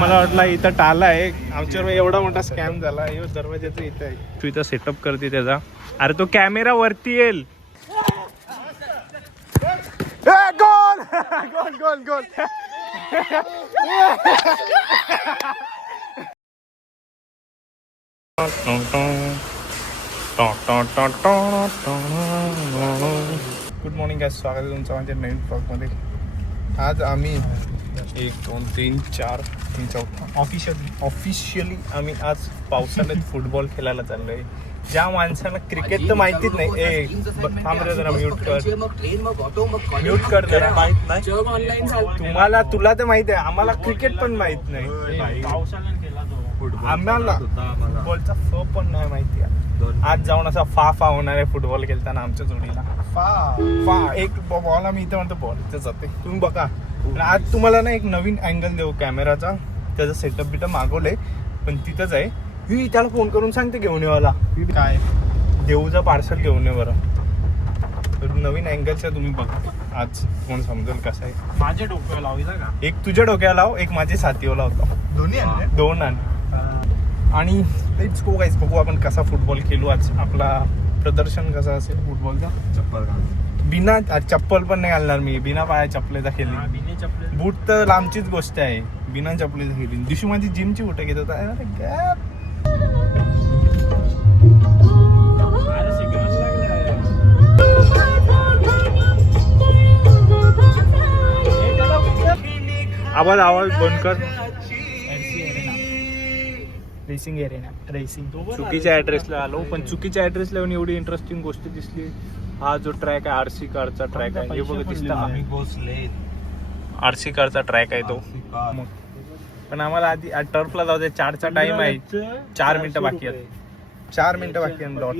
आम्हाला वाटलं इथं टाला आहे, आमच्यावर एवढा मोठा स्कॅम झाला. दरवाजाचं इथं आहे, तू इथं सेटअप करते त्याचा. अरे तो कॅमेरा वरती येईल. गोल गोल गोल गोल. गुड मॉर्निंग गाइस, स्वागत आहे तुमचं माझ्या नवीन ब्लॉगमध्ये. आज आम्ही 1 2 3 4 3 4 ऑफिशियली आम्ही आज पावसाळ्यात फुटबॉल खेळायला चाललोय. ज्या माणसाला क्रिकेट तर माहितीच नाही, थांब रे जरा म्यूट कर जरा. माहित नाही तुला तर माहित आहे, आम्हाला क्रिकेट पण माहित नाही. आम्हाला फुटबॉलचा फ पण नाही माहिती. आज जाऊन असा फा होणार आहे फुटबॉल खेळताना आमच्या जोडीला. फा एक बॉल आम्ही इथं म्हणतो बॉल इथं जाते, तुम्ही बघा. आज तुम्हाला ना एक नवीन अँगल देऊ कॅमेराचा. त्याचा सेटअप बिटअप मागवलंय, पण तिथंच आहे. ही त्याला फोन करून सांगते घेऊन येवाला. काय देऊचं पार्सल घेऊन ये बरं. तर नवीन अँगलचा तुम्ही बघा आज, कोण समजेल कसं आहे. माझ्या डोक्याला लावायचा का? एक तुझ्या डोक्याला लाव, एक माझ्या छातीवर लावतो. दोन आणि लेट्स गो गाइस, बघू आपण कसा फुटबॉल खेळू आज. आपला प्रदर्शन कसं असेल फुटबॉलचा. चप्पल बिना चप्पल पण नाही घालणार मी, बिना पाया चपलेचा खेळली. बूट तर लांबचीच गोष्ट आहे, बिना चपलेचा खेळली. दिवशी माझी जिमची बूट घेत होता. आवाज बंद कर. Racing area racing. चुकीच्या ऍड्रेसला आलो, पण चुकीच्या ऍड्रेसला येऊन एवढी इंटरेस्टिंग गोष्ट दिसली. हा जो ट्रॅक आहे आरसी कारचा ट्रॅक आहे, हे बघ दिसतं. आरसी कारचा ट्रॅक आहे तो. पण आम्हाला आधी टर्फला जाऊ दे. 4चा टाइम आहे, 4 मिनिटं बाकी आहेत. 4 मिनिटं बाकी आहेत डॉट.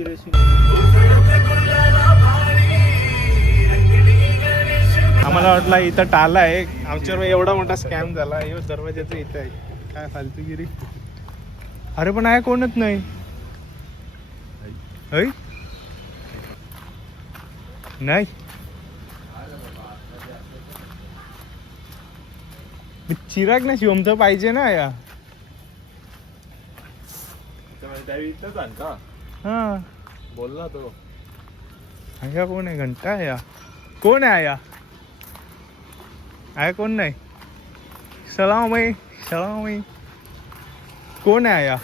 आम्हाला वाटलं इथं टाला आहे, आमच्यावर एवढा मोठा स्कॅम झाला. दरवाजाचं इथं आहे, काय फालतूगिरी. अरे पण आहे कोणच नाही. नाही चिराग ना शिवमचं पाहिजे ना या. हा बोलला तो. आया कोण आहे? घंटा आहे या. कोण आहे आया? आया कोण नाही. सलाम आहे. कोण आहे आया?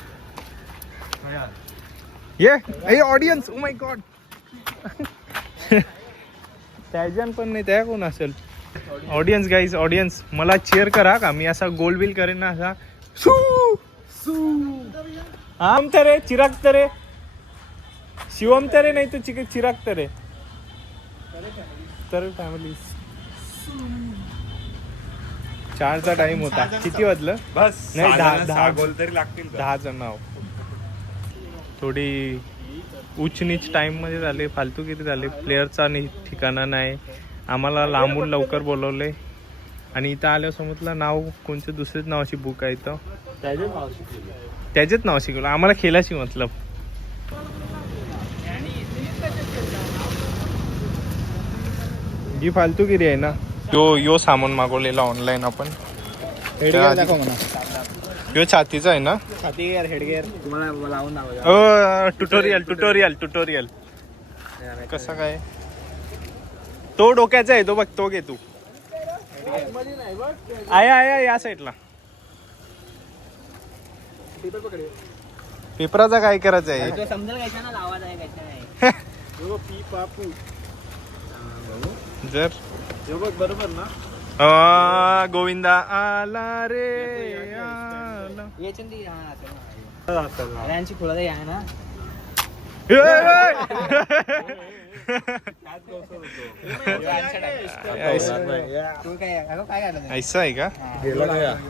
ये ऑडियन्स. Oh my God. त्याजन पण नाही, त्या कोण असेल? ऑडियन्स गाईज, ऑडियन्स मला चेअर करा का. मी असा गोल बिल करेन ना असा. आम तरे चिराग तरे शिवम तरे नाही तर चिराग तरे तर फॅमिली. 4चा टाइम होता. किती वाजलं? बस नाही 10 गोल तरी लागतील. 10 जण आहो. थोडी उच्च नीच टाइम मध्ये झाले, फालतूगिरी झाले. प्लेअरचा ठिकाणा नाही. आम्हाला लांबून लवकर बोलवले आणि इथं आल्यावर समजलं नाव कोणतं दुसरेच नावाची बुक आहे. इथं त्याचेच नाव शिकवलं आम्हाला खेळाची मतलब. जी फालतूगिरी आहे ना. यो सामान मागवलेला ऑनलाईन आपण. यो छातीचा आहे ना. छाती गिअर, हेड गिअर तुम्हाला लावून दाखवतो. ट्युटोरियल कसा काय. तो डोक्याचा आहे तो, बघ तो घे तू. आया या साईडला. पेपराचा काय करायचं आहे? समजेल कशा ना आवाज आहे कशा नाही. जर बरोबर ना. गोविंदा आला रे आला. यांची फुलं आहे ना. ऐसा आहे का?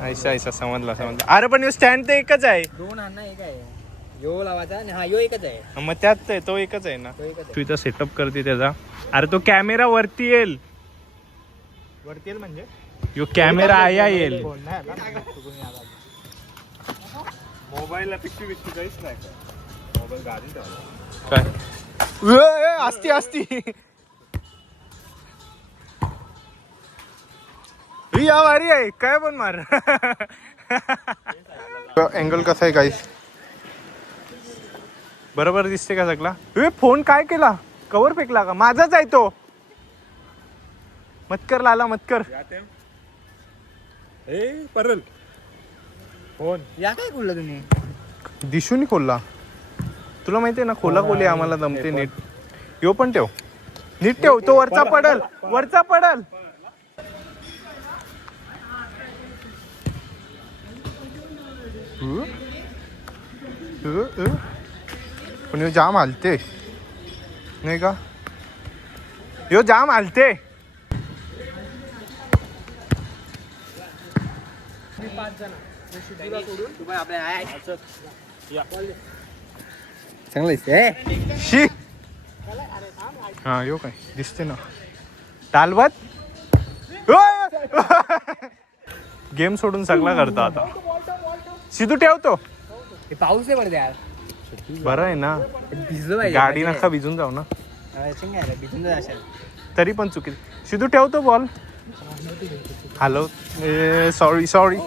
ऐसा समजला. अरे पण स्टँड तर एकच आहे. 2 आहे ना, एक आहे यो लावायचा आणि हा यो एकच आहे. मग त्यात तो एकच आहे ना. तू इथं सेटअप करते त्याचा. अरे तो कॅमेरा वरती येईल. म्हणजे यो कॅमेरा आया येईल. मोबाईलला पिशवी काहीच नाही. मोबाईल गाडी काय असती ही या भारी आहे. काय पण मार. अँगल कसा आहे गाईस? बरोबर दिसते का सगळा? फोन काय केला? कवर फेकला का? माझाच आहे तो. मत कर लाला, मत कर. परल फोन या काय बोलला तुम्ही? दिशून खोलला. तुला माहितीये ना, खोला खोली आम्हाला जमते नीट. यो पण ठेव, नीट ठेव. तो वरचा पडल, वरचा पडल. पण यो जाम हालते नाही का? यो जाम हालते. चांगलं शी. हा यो काय दिसते ना, टालवत. गेम सोडून सगळा करता आता. सिद्धू ठेवतो. पाऊस आहे पडते यार. बरं आहे ना, भिजलो गाडी नका भिजून जाऊ ना. भिजून जाशील तरी पण चुकी. सिद्धू ठेवतो बॉल. Hello, sorry sorry.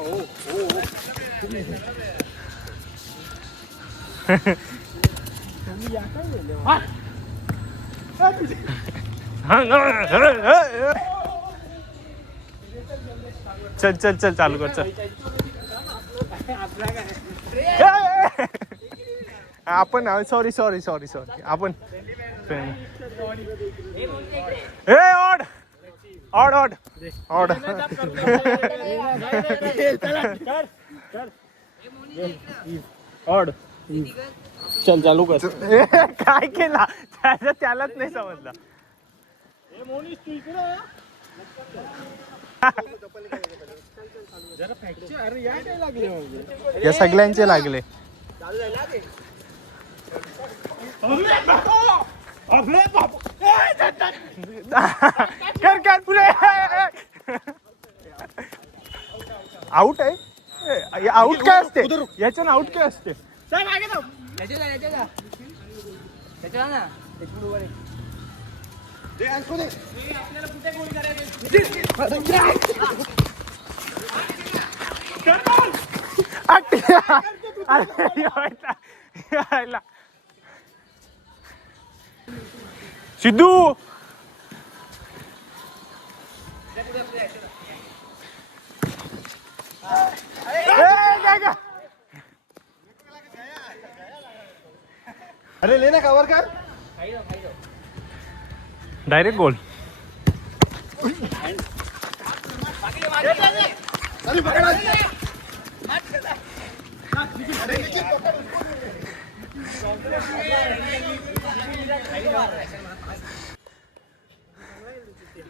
चल चल चल चालू कर चल. आपण सॉरी सॉरी सॉरी सॉरी. आपण odd odd odd odd. Odd चल चालू कर. काय केला त्यालाच नाही समजला. या सगळ्यांचे लागले. कर कर पुढे. आउट आहे. आउट काय असते याच्यानं? आउट काय असते? सिद्धू अरे लेना कवर कर. Direct goal.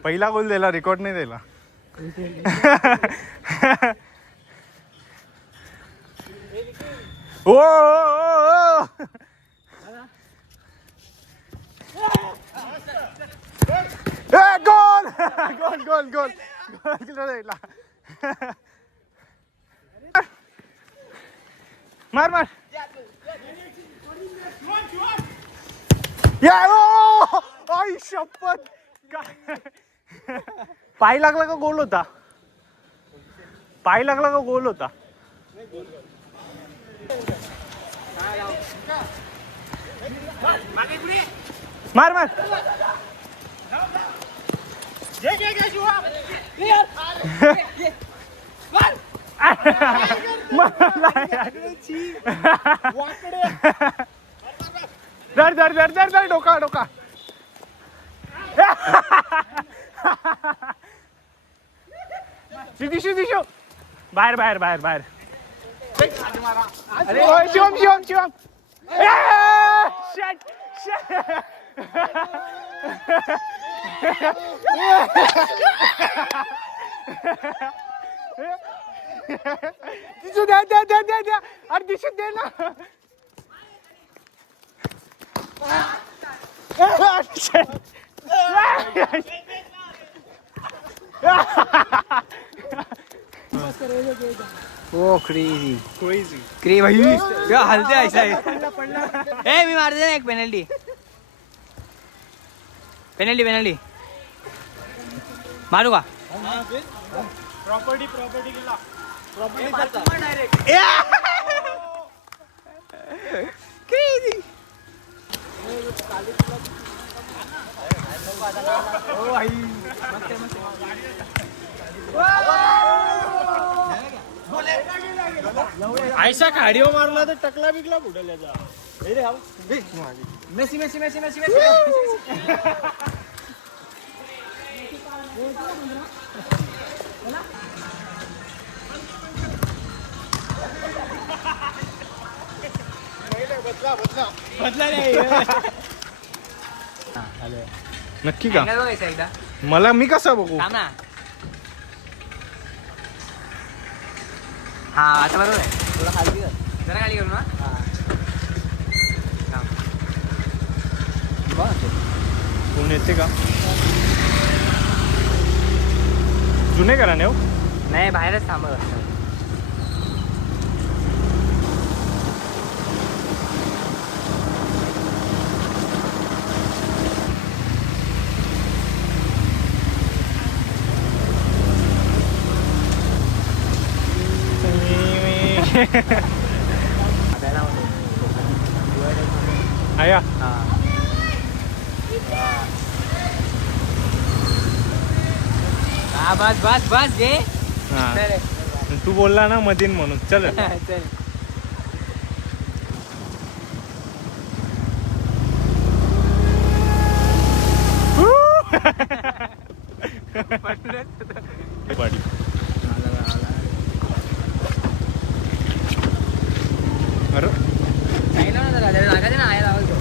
पहिला गोल दिला, रेकॉर्ड नाही दिला. ओ गोल गोल गोल गोल गोल. मार मार. या आई शपथ. पाय लागला का गोल होता? पाय लागला का गोल होता? मार मार. धर धर धर धर धर. डोका डोका. दिशू दिशू. बाहेर बाहेर बाहेर बाहेर. शिवम शिवम शिवम. शट शट. दिशू द्या द्या द्या द्या द्या. अरे दिशू दे ना. ओ क्रेजी क्रे भाई हलते ऐसा है. मी मारते ना एक पेनल्टी. पेनल्टी पेनल्टी मारू का? प्रॉपर्टी प्रॉपर्टी केला. क्रेझी. आयशा खाडीवर मारला तर टकला बिकला फुटेल याचा. Messi Messi Messi Messi Messi. बदला नाही. नक्की का? Angle बघायचा एकदा. मला मी कसा बघू? थांब ना. हा आता बरोबर आहे. थोडं खाली कर. जरा खाली करू ना. कोण येते का? जुने करा ने हो. नाही बाहेरच थांबत असतं. आया हा बस बस बस घे. हा. चल. तू बोलला ना मधीन म्हणून चल. चल. अरे काही ना जरा लागायचं ना आया लावायचो.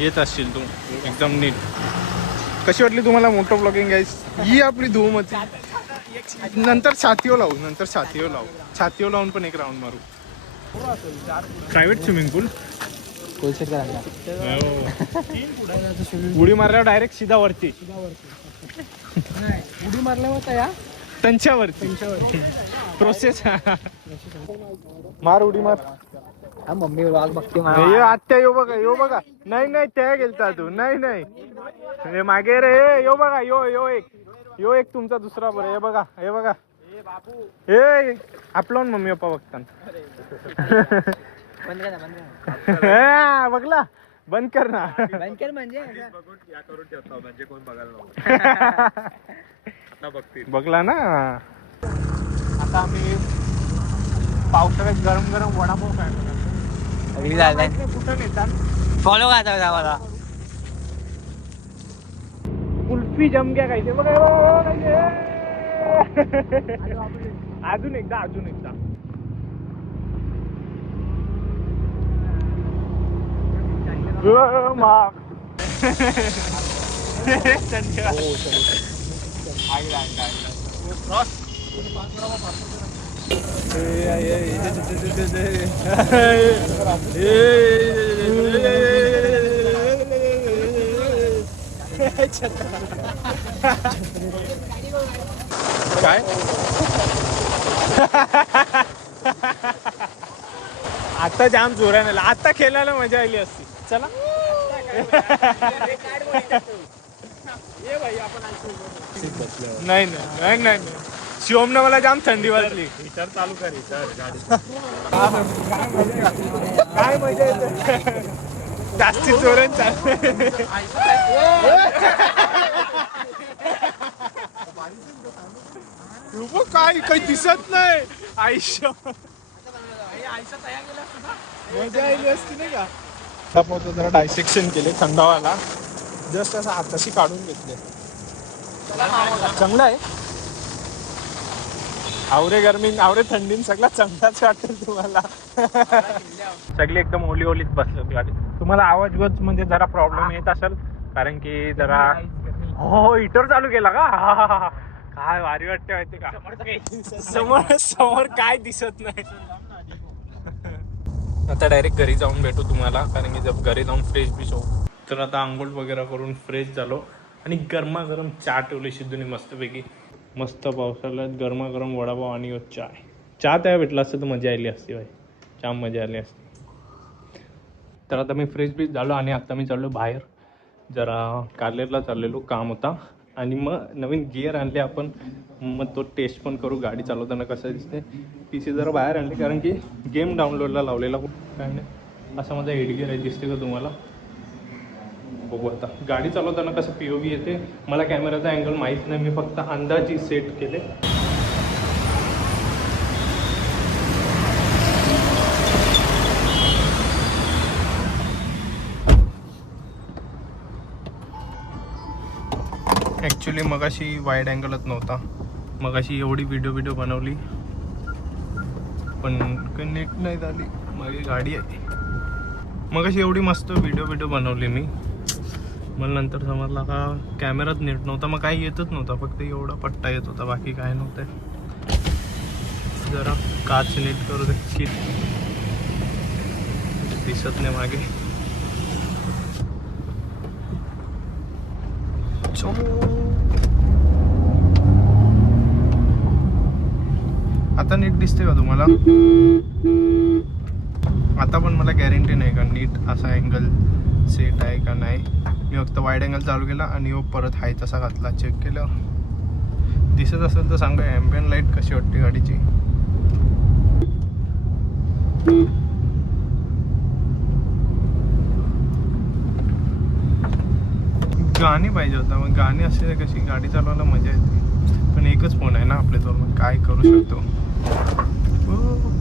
येत असशील तू एकदम नीट. कशी वाटली तुम्हाला मोठं ब्लॉगिंग गाईस? ही आपली धूम होती. नंतर छातीवर छातीवर लावून पण एक राऊंड मारू. प्रायव्हेट स्विमिंग पूल. उडी मारल्यावर डायरेक्ट सीधा वरती. उडी मारल्यावर या त्यांच्यावरती प्रोसेस. मार उडी मार. हा मम्मी वाघ बघते हे आत्या यो बघा. नाही त्या गेलता तू. नाही हे मागे रे. यो बघा यो एक तुमचा दुसरा बरं. हे बघा हे आपलं मम्मी पप्पा बघतात. बंद कर ना. बघला बंद कर ना. बंद कर म्हणजे कोण बघायला नको. बघला ना. आता आम्ही पावसाळ्यात गरम गरम वडापाव खायला कुठं नेतात. फॉलो करता मला. कुल्फी जम गया काय ते बघा. अजून एकदा काय आता जाम जोराने आता खेळायला मजा आली असती. चला नाही शिवमनं मला जाम थंडी वाजली. विचार चालू कर काय मजा येते. जास्ती जोरात चालते. काय काही दिसत नाही. आयुष्य मजा आली असती नाही का. जरा डायसेक्शन केले थंडावाला. जस्ट असं हाताशी काढून घेतले. चांगला आहे. आवरे गरमी आवरे थंडीन सगळा चांगलाच वाटेल तुम्हाला. सगळी एकदम ओलीच बसलं गाडी. तुम्हाला आवाज म्हणजे जरा प्रॉब्लेम येत असेल कारण की जरा हो हिटर चालू केला का. काय भारी वाटते माहिती का. समोर काय दिसत नाही. आता डायरेक्ट घरी जाऊन भेटू तुम्हाला कारण की जब घरी जाऊन फ्रेश बी होऊ. तर आता आंघोळ वगैरे करून फ्रेश झालो आणि गरमागरम चहा ठेवली सिद्धूने मस्तपैकी. मस्त पावसाळ्यात गरमागरम वडापाव आणि चहा त्या भेटला असतं तर मजा आली असती भाई. जाम मजा आली असती. तर आता मी फ्रेश बी झालो आणि आता मी चाललो बाहेर. जरा कार्लेरला चाललेलो काम होता आणि मग नवीन गिअर आणले आपण, मग तो टेस्ट पण करू गाडी चालवताना कसं दिसते. पी सी जरा बाहेर आणले कारण की गेम डाउनलोडला लावलेला. काय नाही असा माझा हेड गिअर आहे, दिसते का तुम्हाला? बघू आता गाडी चालवताना कसं पी ओ व्ही येते. मला कॅमेराचा अँगल माहीत नाही, मी फक्त अंदाजी सेट केले. ॲक्च्युली मगाशी वाईड अँगलच नव्हता, मगाशी एवढी व्हिडिओ बनवली पण नीट नाही झाली. मागे गाडी आहे. मगाशी एवढी मस्त व्हिडिओ बनवली मी, मला नंतर समजला का कॅमेराच नीट नव्हता. मग काही येतच नव्हता, फक्त एवढा पट्टा येत होता, बाकी काय नव्हतं. जरा काच नीट करू दे की दिसत नाही मागे. आता नीट दिसते का तुम्हाला? आता पण मला गॅरंटी नाही का नीट असा अँगल सेट आहे का नाही. मी फक्त वाईड अँगल चालू केला आणि परत हाय तसा घातला. चेक केलं दिसत असेल तर सांगा. ॲम्बियन लाईट कशी वाटते गाडीची? गाणी पाहिजे होता, मग गाणी असले कशी गाडी चालवायला मजा येते. पण एकच फोन आहे ना आपल्याजवळ, मग काय करू शकतो.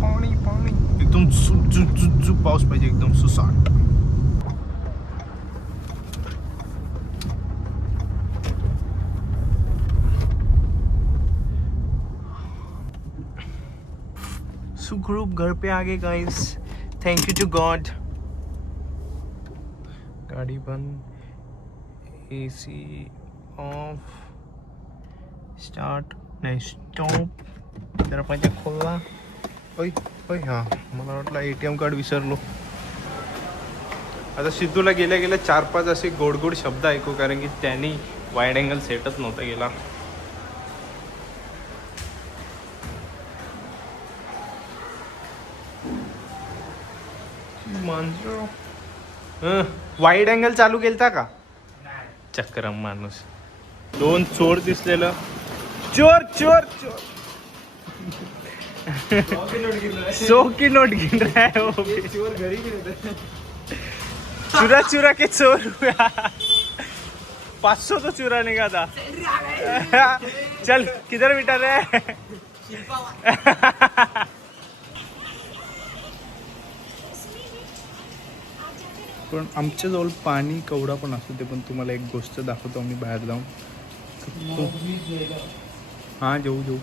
पाणी पाणी एकदम झुप पाऊस पाहिजे, एकदम सुसाट. सुखरूप घर पे आ गए guys, thank you to God. गाड़ी बंद, AC ऑफ, स्टार्ट नाही स्टॉप. जरा पाहिजे खोलला. होय होय हां, मला वाटलं ATM कार्ड विसरलो. आता सिद्धूला गेल्या गेल्या 4-5 असे गोड गोड शब्द ऐकू, कारण की त्यांनी वाईड अँगल सेटच नव्हता गेला. वाईड अँगल चालू केलता का? चक्रम माणूस. 2 चोर दिसलेलं. चोर चोर चोर 100 की नोट गिन रहा है वो भी. चोर घरी चुरा चुरा के चोर हुआ. 500 तो चुराने का था. चल किधर बिठा रहे. पण आमच्याजवळ पाणी केवढा पण असू दे, पण तुम्हाला एक गोष्ट दाखवतो आम्ही बाहेर जाऊन. हां जेऊ जेऊ.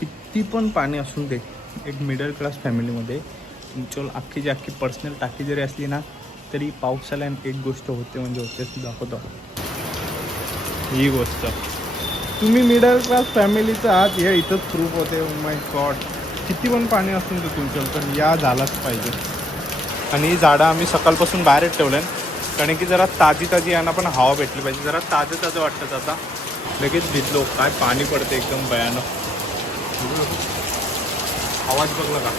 किती पण पाणी असून दे, एक मिडल क्लास फॅमिलीमध्ये तुमच्यावर अख्खीची अख्खी पर्सनल टाकी जरी असली ना, तरी पावसाळ्यात एक गोष्ट होते, म्हणजे होते दाखवतो ही गोष्ट. तुम्ही मिडल क्लास फॅमिलीचं आहात हे इथंच प्रूफ होते. माय गॉड, किती पण पाणी असून दे तुमच्यावर, पण या झालाच पाहिजे. आणि ही झाडं आम्ही सकाळपासून बाहेरच ठेवल्या, कारण की जरा ताजी यांना पण हवा भेटली पाहिजे. जरा ताजं वाटतं. आता लगेच भिजलो. काय पाणी पडते एकदम भयानक. आवाज बघला का?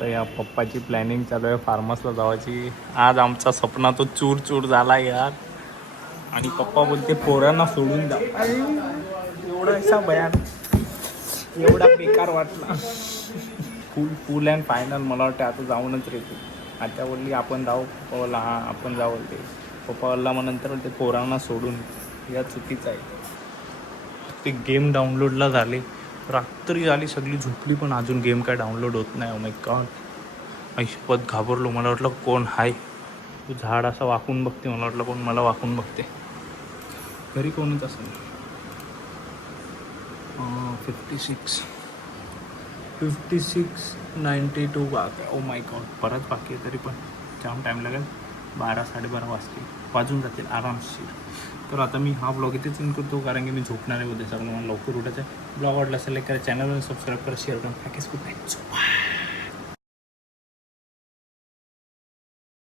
तर या पप्पाची प्लॅनिंग चालू आहे फार्म हाऊसला जावायची. आज आमचा सपना तो चूर झाला यार. आणि पप्पा बोलते पोरांना सोडून जा. एवढा असा भयानक, एवढा बेकार वाटला. फुल अँड फायनल मला वाटतं आता जाऊनच रेते. आता बोलली आपण जाऊ. पप्पा बोलला हां आपण जाऊ बोलते. पप्पा बोलला मग नंतर बोलते पोरांना सोडून. या चुकीचं आहे. ते गेम डाउनलोडला झाले, रात्री झाली सगळी झोपली, पण अजून गेम काय डाउनलोड होत नाही. ओ माय गॉड, ऐशपत घाबरलो. मला वाटलं कोण आहे. तू झाड असं वाकून बघते, मला वाटलं कोण मला वाकून बघते. घरी कोणच असेल. 56-92 बाकी. ओ माय गॉड, परत बाकी आहे. तरी पण जाम टाईम लागेल. 12-12:30 वाजून जातील आरामशीर. तर आता मी हा ब्लॉग इथेच एंड करतो, कारण की मी झोपणार आहे उद्या सकाळी. मला लवकर उठायचं आहे. ब्लॉग आवडला असेल लाईक करा, चॅनलवर सबस्क्राईब करा, शेअर करा. Package good night.